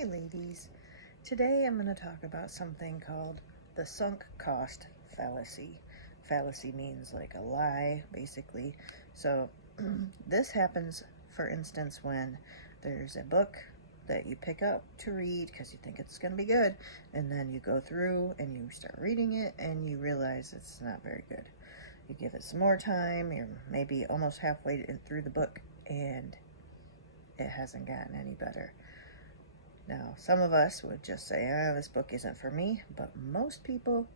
Hi ladies, today I'm going to talk about something called the sunk cost fallacy. Fallacy means like a lie, basically. So this happens, for instance, when there's a book that you pick up to read because you think it's going to be good, and then you go through and you start reading it and you realize it's not very good. You give it some more time, you're maybe almost halfway through the book, and it hasn't gotten any better. Now, some of us would just say, this book isn't for me, but most people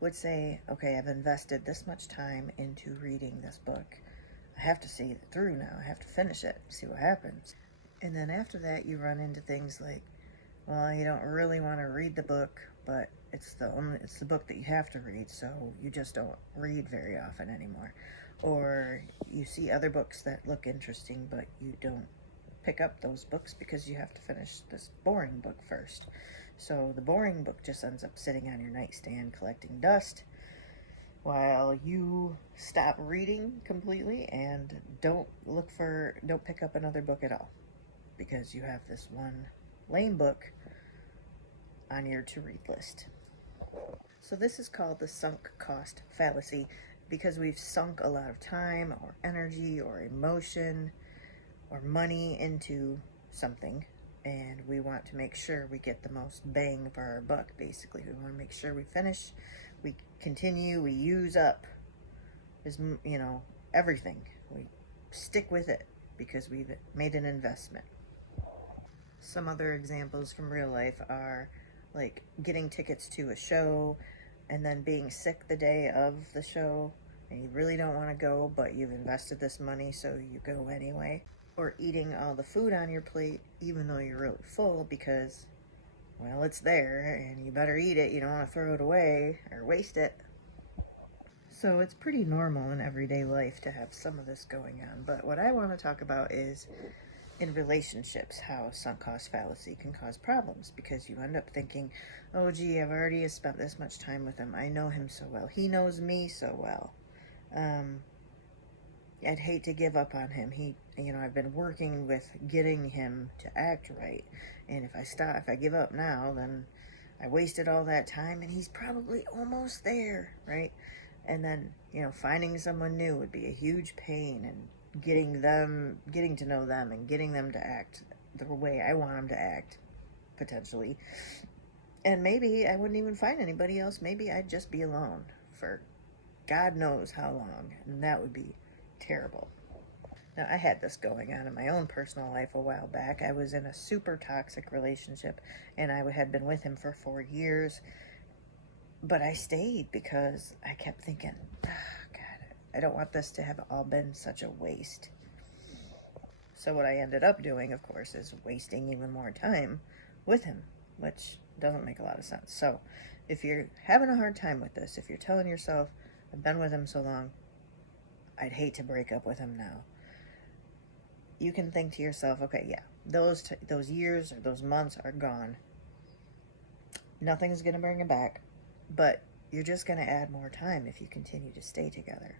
would say, okay, I've invested this much time into reading this book. I have to see it through now. I have to finish it, see what happens. And then after that, you run into things like, well, you don't really want to read the book, but it's the book that you have to read, so you just don't read very often anymore. Or you see other books that look interesting, but you don't pick up those books because you have to finish this boring book first. So the boring book just ends up sitting on your nightstand collecting dust while you stop reading completely and don't pick up another book at all because you have this one lame book on your to-read list. So this is called the sunk cost fallacy because we've sunk a lot of time or energy or emotion or money into something, and we want to make sure we get the most bang for our buck. Basically, we want to make sure we finish, we continue, we use up everything. We stick with it because we've made an investment. Some other examples from real life are like getting tickets to a show and then being sick the day of the show, and you really don't want to go, but you've invested this money, so you go anyway. Or eating all the food on your plate even though you're really full because, well, it's there and you better eat it. You don't want to throw it away or waste it. So it's pretty normal in everyday life to have some of this going on. But what I want to talk about is in relationships, how sunk cost fallacy can cause problems because you end up thinking, oh gee, I've already spent this much time with him. I know him so well. He knows me so well. I'd hate to give up on him. I've been working with getting him to act right. And if I give up now, then I wasted all that time and he's probably almost there, right? And then, finding someone new would be a huge pain, and getting to know them and getting them to act the way I want them to act, potentially. And maybe I wouldn't even find anybody else. Maybe I'd just be alone for God knows how long. And that would be terrible. Now, I had this going on in my own personal life a while back. I was in a super toxic relationship, and I had been with him for 4 years. But I stayed because I kept thinking, God, I don't want this to have all been such a waste. So what I ended up doing, of course, is wasting even more time with him, which doesn't make a lot of sense. So if you're having a hard time with this, if you're telling yourself, I've been with him so long, I'd hate to break up with him now, you can think to yourself, okay, yeah, those years or those months are gone. Nothing's going to bring it back, but you're just going to add more time if you continue to stay together.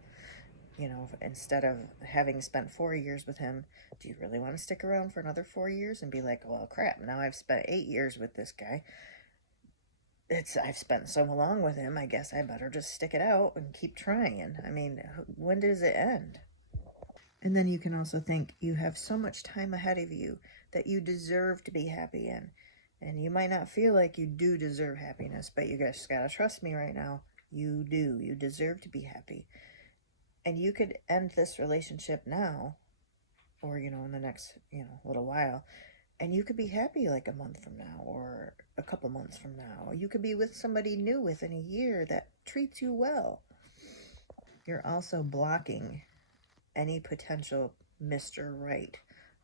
Instead of having spent 4 years with him, do you really want to stick around for another 4 years and be like, well, crap, now I've spent 8 years with this guy. I've spent so long with him, I guess I better just stick it out and keep trying. I mean, when does it end? And then you can also think you have so much time ahead of you that you deserve to be happy in. And you might not feel like you do deserve happiness, but you just gotta trust me right now. You do. You deserve to be happy. And you could end this relationship now, or, in the next, little while, and you could be happy like a month from now or a couple months from now. You could be with somebody new within a year that treats you well. You're also blocking any potential Mr. Right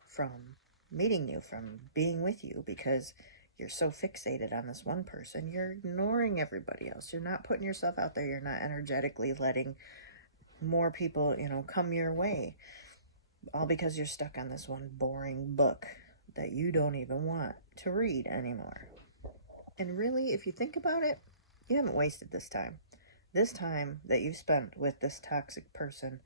from meeting you, from being with you, because you're so fixated on this one person. You're ignoring everybody else. You're not putting yourself out there. You're not energetically letting more people, come your way. All because you're stuck on this one boring book that you don't even want to read anymore. And really, if you think about it, you haven't wasted this time. This time that you've spent with this toxic person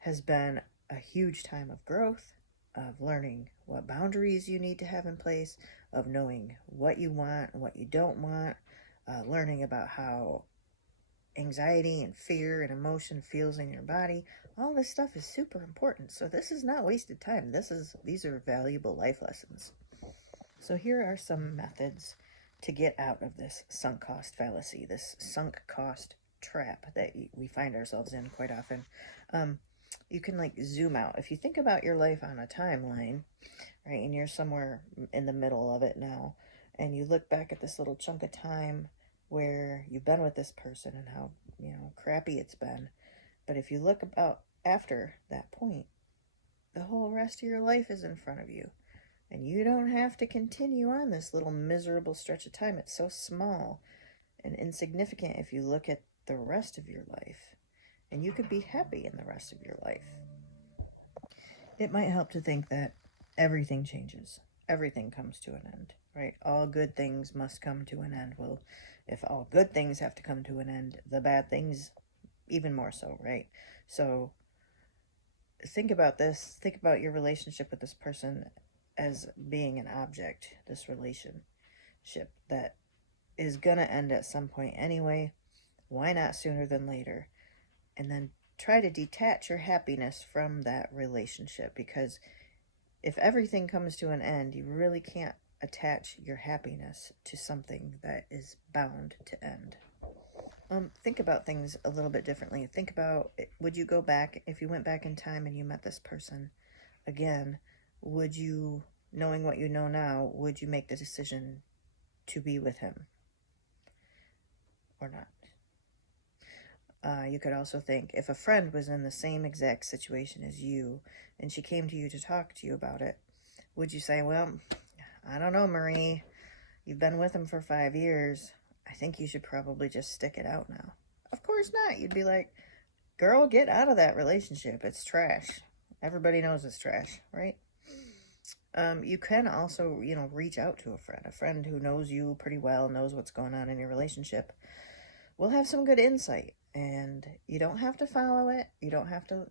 has been a huge time of growth, of learning what boundaries you need to have in place, of knowing what you want and what you don't want, learning about how anxiety and fear and emotion feels in your body. All this stuff is super important. So this is not wasted time. These are valuable life lessons. So here are some methods to get out of this sunk cost fallacy, this sunk cost trap that we find ourselves in quite often. You can like zoom out. If you think about your life on a timeline, right, and you're somewhere in the middle of it now, and you look back at this little chunk of time where you've been with this person and how, crappy it's been. But if you look about after that point, the whole rest of your life is in front of you. And you don't have to continue on this little miserable stretch of time. It's so small and insignificant if you look at the rest of your life. And you could be happy in the rest of your life. It might help to think that everything changes. Everything comes to an end, right? All good things must come to an end. Well, if all good things have to come to an end, the bad things even more so, right? So think about this. Think about your relationship with this person as being an object, this relationship that is going to end at some point anyway. Why not sooner than later? And then try to detach your happiness from that relationship, because if everything comes to an end, you really can't attach your happiness to something that is bound to end. Think about things a little bit differently. Think about, would you go back, if you went back in time and you met this person again, would you, knowing what you know now, would you make the decision to be with him or not? You could also think, if a friend was in the same exact situation as you and she came to you to talk to you about it, would you say, well, I don't know, Marie, you've been with him for 5 years. I think you should probably just stick it out now. Of course not. You'd be like, girl, get out of that relationship. It's trash. Everybody knows it's trash, right? You can also, reach out to a friend who knows you pretty well, knows what's going on in your relationship. Will have some good insight, and you don't have to follow it. You don't have to,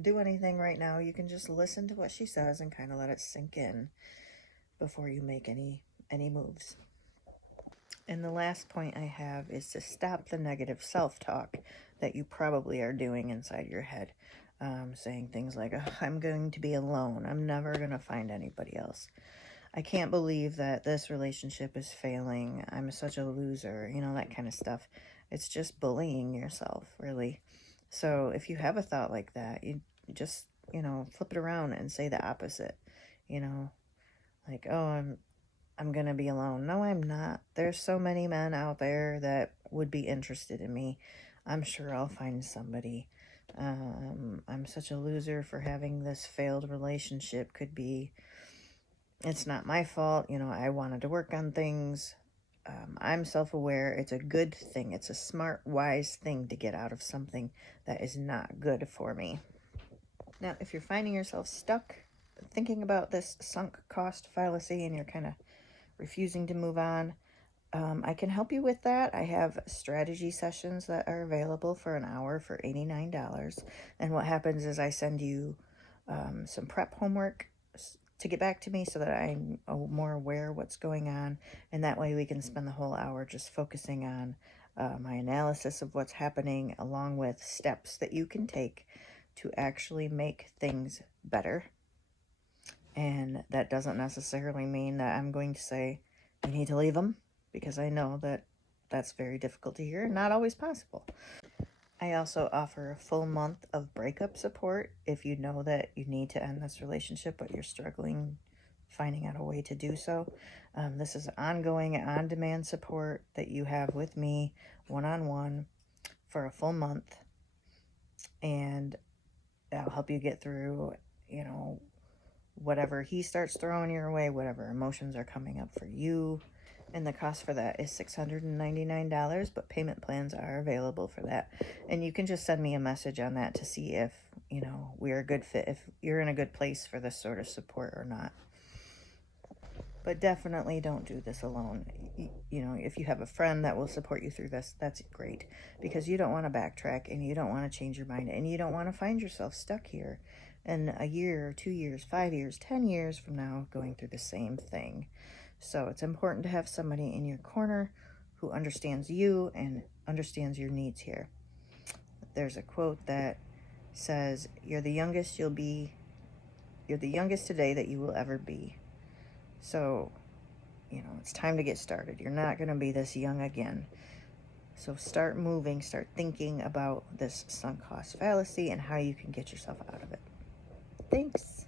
do anything right now. You can just listen to what she says and kind of let it sink in before you make any moves. And the last point I have is to stop the negative self-talk that you probably are doing inside your head. Saying things like, oh, I'm going to be alone. I'm never going to find anybody else. I can't believe that this relationship is failing. I'm such a loser, that kind of stuff. It's just bullying yourself, really. So if you have a thought like that, you just, flip it around and say the opposite. Like, oh, I'm going to be alone. No, I'm not. There's so many men out there that would be interested in me. I'm sure I'll find somebody. I'm such a loser for having this failed relationship. It's not my fault. I wanted to work on things. I'm self-aware. It's a good thing. It's a smart, wise thing to get out of something that is not good for me. Now, if you're finding yourself stuck thinking about this sunk cost fallacy and you're kind of refusing to move on, I can help you with that. I have strategy sessions that are available for an hour for $89. And what happens is I send you some prep homework to get back to me so that I'm more aware what's going on. And that way we can spend the whole hour just focusing on my analysis of what's happening, along with steps that you can take to actually make things better. And that doesn't necessarily mean that I'm going to say, you need to leave them, because I know that that's very difficult to hear and not always possible. I also offer a full month of breakup support if you know that you need to end this relationship, but you're struggling finding out a way to do so. This is ongoing, on-demand support that you have with me, one-on-one, for a full month. And I'll help you get through, whatever he starts throwing your way, whatever emotions are coming up for you. And the cost for that is $699, but payment plans are available for that. And you can just send me a message on that to see if, we're a good fit, if you're in a good place for this sort of support or not. But definitely don't do this alone. If you have a friend that will support you through this, that's great, because you don't want to backtrack and you don't want to change your mind and you don't want to find yourself stuck here in a year, 2 years, 5 years, 10 years from now going through the same thing. So it's important to have somebody in your corner who understands you and understands your needs here. There's a quote that says, you're the youngest today that you will ever be. So, it's time to get started. You're not going to be this young again. So start moving, start thinking about this sunk cost fallacy and how you can get yourself out of it. Thanks.